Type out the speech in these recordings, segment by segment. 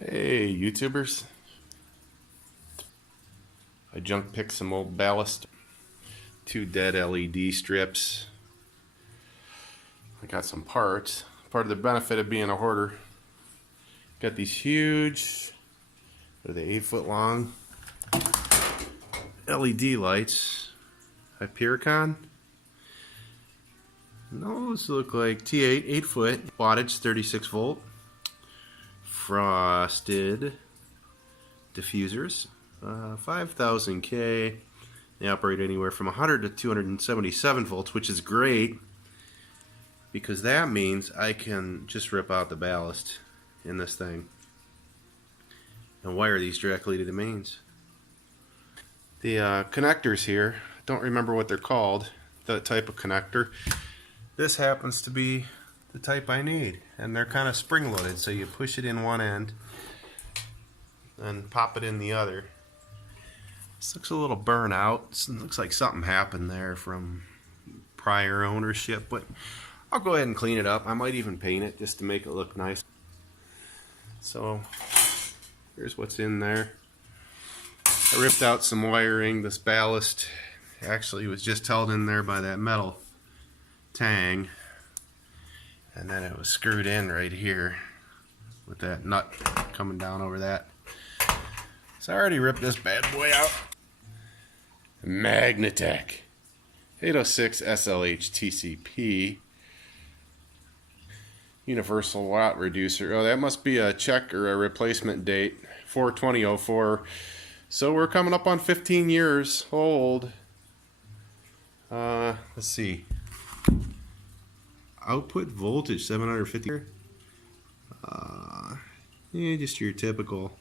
Hey YouTubers, I junk picked some old ballast, two dead LED strips. I got some parts. Part of the benefit of being a hoarder. Got these huge, what are they, 8-foot long LED lights. Hypericon. Those look like T8, 8-foot, wattage, 36 volt. Frosted diffusers. 5000K. They operate anywhere from 100 to 277 volts, which is great because that means I can just rip out the ballast in this thing and wire these directly to the mains. The connectors here, don't remember what they're called, that type of connector. This happens to be the type I need, and they're kind of spring loaded, so you push it in one end and pop it in the other. This looks a little burnt out. It looks like something happened there from prior ownership, but I'll go ahead and clean it up. I might even paint it just to make it look nice. So here's what's in there. I ripped out some wiring. This ballast actually was just held in there by that metal tang, and then it was screwed in right here with that nut coming down over that. So I already ripped this bad boy out. Magnatech 806 SLH TCP universal watt reducer. Oh, that must be a check or a replacement date, 4/20/04. So we're coming up on 15 years old. Let's see. Output voltage 750. Yeah, just your typical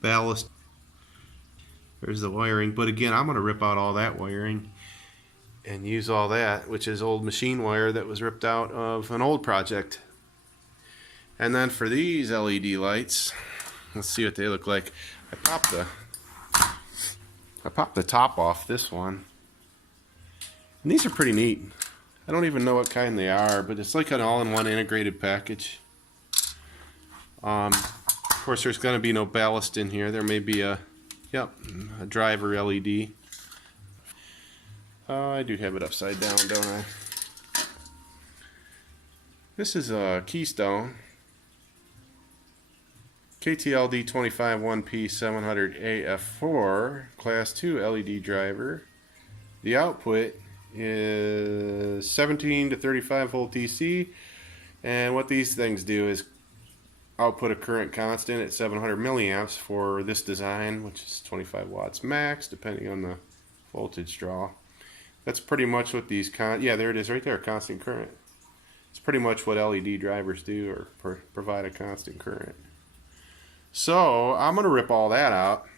ballast. There's the wiring, but again, I'm going to rip out all that wiring and use all that, which is old machine wire that was ripped out of an old project. And then for these LED lights, let's see what they look like. I popped the top off this one, and these are pretty neat. I don't even know what kind they are, but it's like an all-in-one integrated package. Of course, there's going to be no ballast in here. There may be a driver LED. I do have it upside down, don't I? This is a Keystone KTLD 25 1P700AF4 Class 2 LED driver. The output is 17 to 35 volt DC, and what these things do is output a current constant at 700 milliamps for this design, which is 25 watts max depending on the voltage draw. That's pretty much what these yeah, there it is right there, constant current. It's pretty much what LED drivers do, or provide a constant current. So I'm going to rip all that out,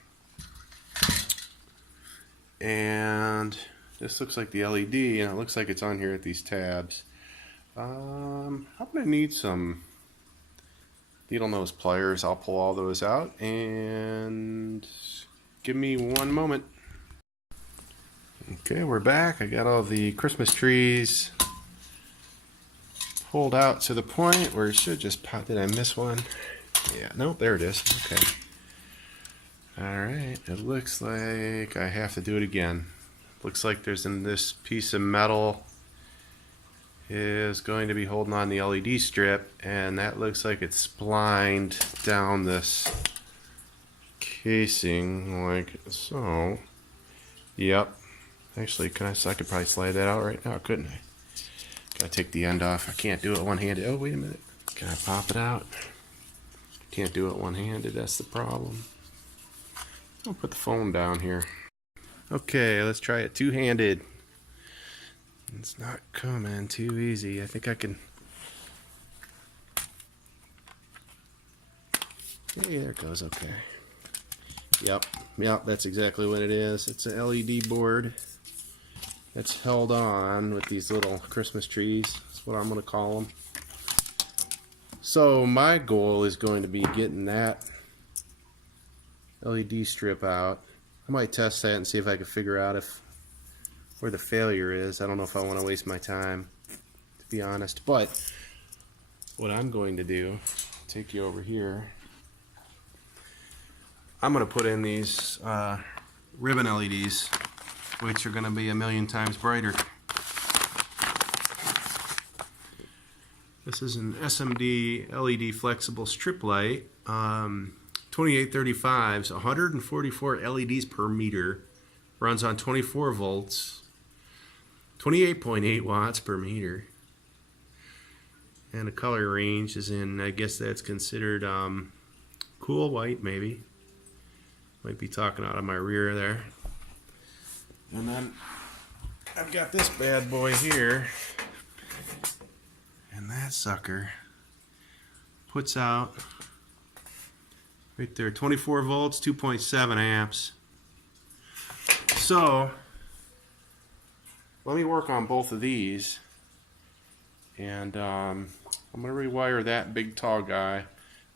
and this looks like the LED, and it looks like it's on here at these tabs. I'm going to need some needle nose pliers. I'll pull all those out, and give me one moment. Okay, we're back. I got all the Christmas trees pulled out to the point where it should just pop. Did I miss one? Yeah, nope, there it is. Okay. Alright, it looks like I have to do it again. Looks like there's in this piece of metal is going to be holding on the LED strip, and that looks like it's splined down this casing like so. Yep. Actually, I could probably slide that out right now, couldn't I? Gotta take the end off. I can't do it one-handed. Oh, wait a minute. Can I pop it out? Can't do it one-handed, that's the problem. I'll put the phone down here. Okay, let's try it two-handed. It's not coming too easy. I think I can. Hey, there it goes. Okay. Yep, that's exactly what it is. It's a LED board that's held on with these little Christmas trees. That's what I'm going to call them. So my goal is going to be getting that LED strip out. I might test that and see if I can figure out where the failure is. I don't know if I want to waste my time, to be honest. But what I'm going to do, take you over here. I'm going to put in these ribbon LEDs, which are going to be a million times brighter. This is an SMD LED flexible strip light. 2835s, 144 LEDs per meter. Runs on 24 volts. 28.8 watts per meter. And the color range is in, I guess that's considered cool white, maybe. Might be talking out of my rear there. And then I've got this bad boy here. And that sucker puts out right there 24 volts, 2.7 amps. So let me work on both of these, and I'm going to rewire that big tall guy.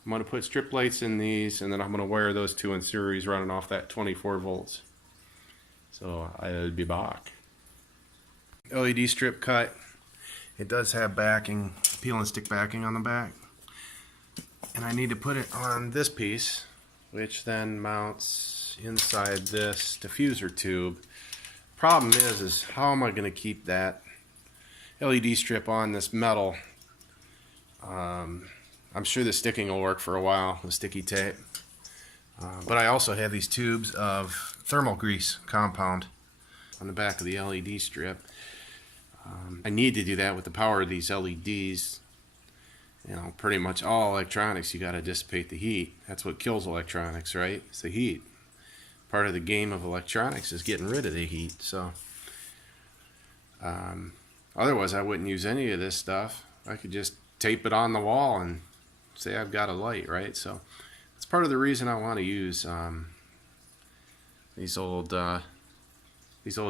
I'm going to put strip lights in these, and then I'm going to wire those two in series running off that 24 volts. So I'll be back. LED strip cut. It does have backing, peel and stick backing on the back. And I need to put it on this piece, which then mounts inside this diffuser tube. Problem is how am I going to keep that LED strip on this metal? I'm sure the sticking will work for a while, the sticky tape. But I also have these tubes of thermal grease compound on the back of the LED strip. I need to do that with the power of these LEDs. You know, pretty much all electronics, you got to dissipate the heat. That's what kills electronics, right? It's the heat. Part of the game of electronics is getting rid of the heat. So, otherwise, I wouldn't use any of this stuff. I could just tape it on the wall and say I've got a light, right? So, that's part of the reason I want to use these old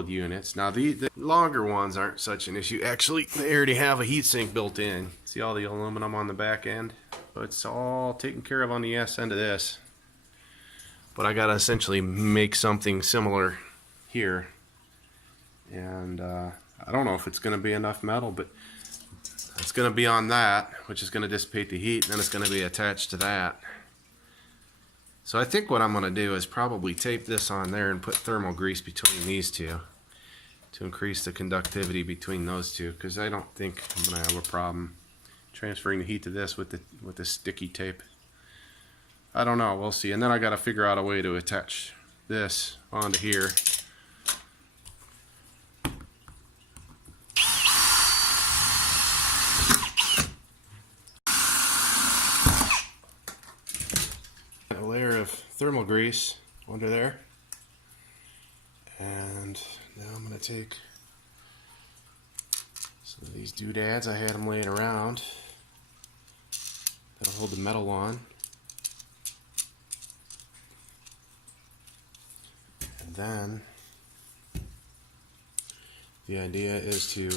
units. Now, the longer ones aren't such an issue. Actually, they already have a heatsink built in. See all the aluminum on the back end? But it's all taken care of on the S end of this. But I gotta essentially make something similar here. And I don't know if it's gonna be enough metal, but it's gonna be on that, which is gonna dissipate the heat, and then it's gonna be attached to that. So I think what I'm going to do is probably tape this on there and put thermal grease between these two to increase the conductivity between those two, because I don't think I'm going to have a problem transferring the heat to this with the sticky tape. I don't know, we'll see. And then I got to figure out a way to attach this onto here. Thermal grease under there, and now I'm going to take some of these doodads. I had them laying around that'll hold the metal on, and then the idea is to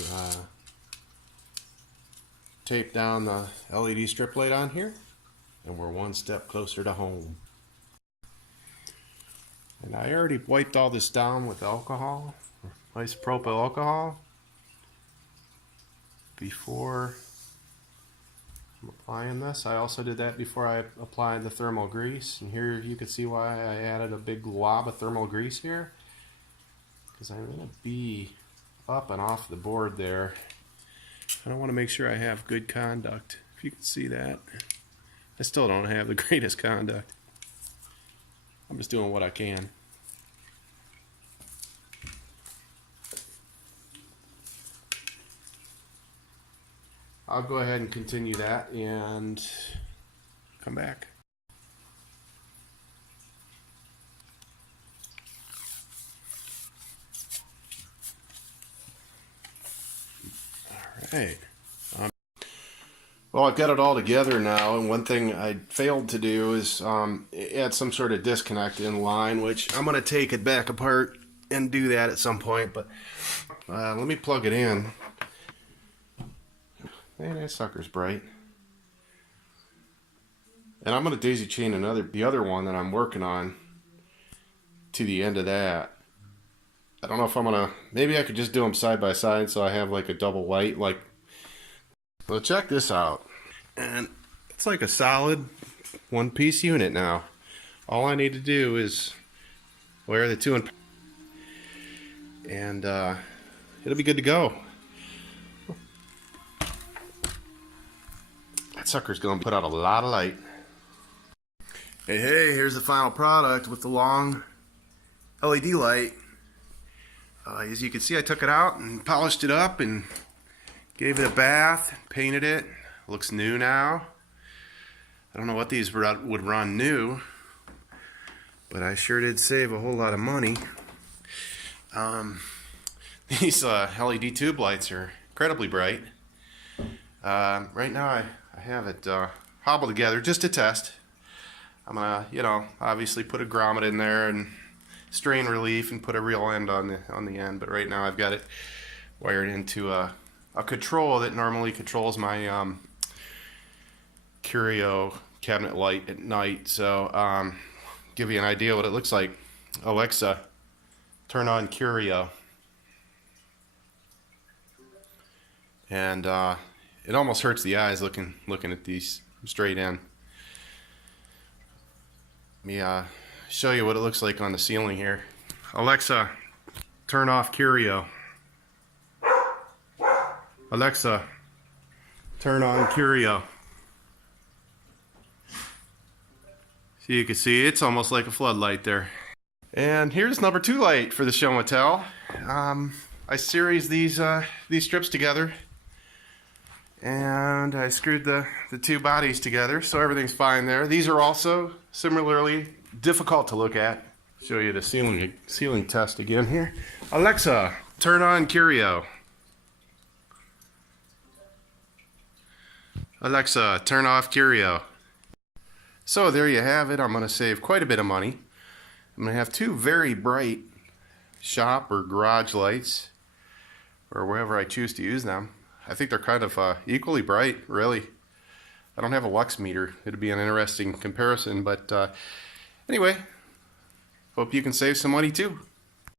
tape down the LED strip light on here, and we're one step closer to home. And I already wiped all this down with alcohol, isopropyl alcohol, before I'm applying this. I also did that before I applied the thermal grease. And here you can see why I added a big glob of thermal grease here, because I'm going to be up and off the board there. I don't want to make sure I have good conduct, if you can see that. I still don't have the greatest conduct. I'm just doing what I can. I'll go ahead and continue that and come back. All right. Well, I've got it all together now, and one thing I failed to do is add some sort of disconnect in line, which I'm going to take it back apart and do that at some point, but let me plug it in. Man, that sucker's bright. And I'm going to daisy chain the other one that I'm working on to the end of that. I don't know if I'm going to, maybe I could just do them side by side so I have like a double light, like. So check this out, and it's like a solid one-piece unit now. All I need to do is wire the two and it'll be good to go. That sucker's going to put out a lot of light. Hey, here's the final product with the long LED light. As you can see, I took it out and polished it up and gave it a bath, painted it. Looks new now. I don't know what these would run new, but I sure did save a whole lot of money. These LED tube lights are incredibly bright. Right now I have it hobbled together just to test. I'm gonna, obviously put a grommet in there and strain relief and put a real end on the end. But right now I've got it wired into a control that normally controls my Curio cabinet light at night. So give you an idea what it looks like. Alexa, turn on Curio. And it almost hurts the eyes looking at these straight in. Let me show you what it looks like on the ceiling here. Alexa, turn off Curio. Alexa, turn on Curio. So you can see it's almost like a floodlight there. And here's number 2 light for the show and tell. I series these strips together, and I screwed the two bodies together, so everything's fine there. These are also similarly difficult to look at. Show you the ceiling test again here. Alexa, turn on Curio. Alexa, turn off Curio. So there you have it. I'm going to save quite a bit of money. I'm going to have 2 very bright shop or garage lights, or wherever I choose to use them. I think they're kind of equally bright, really. I don't have a lux meter. It'd be an interesting comparison, but anyway, hope you can save some money too.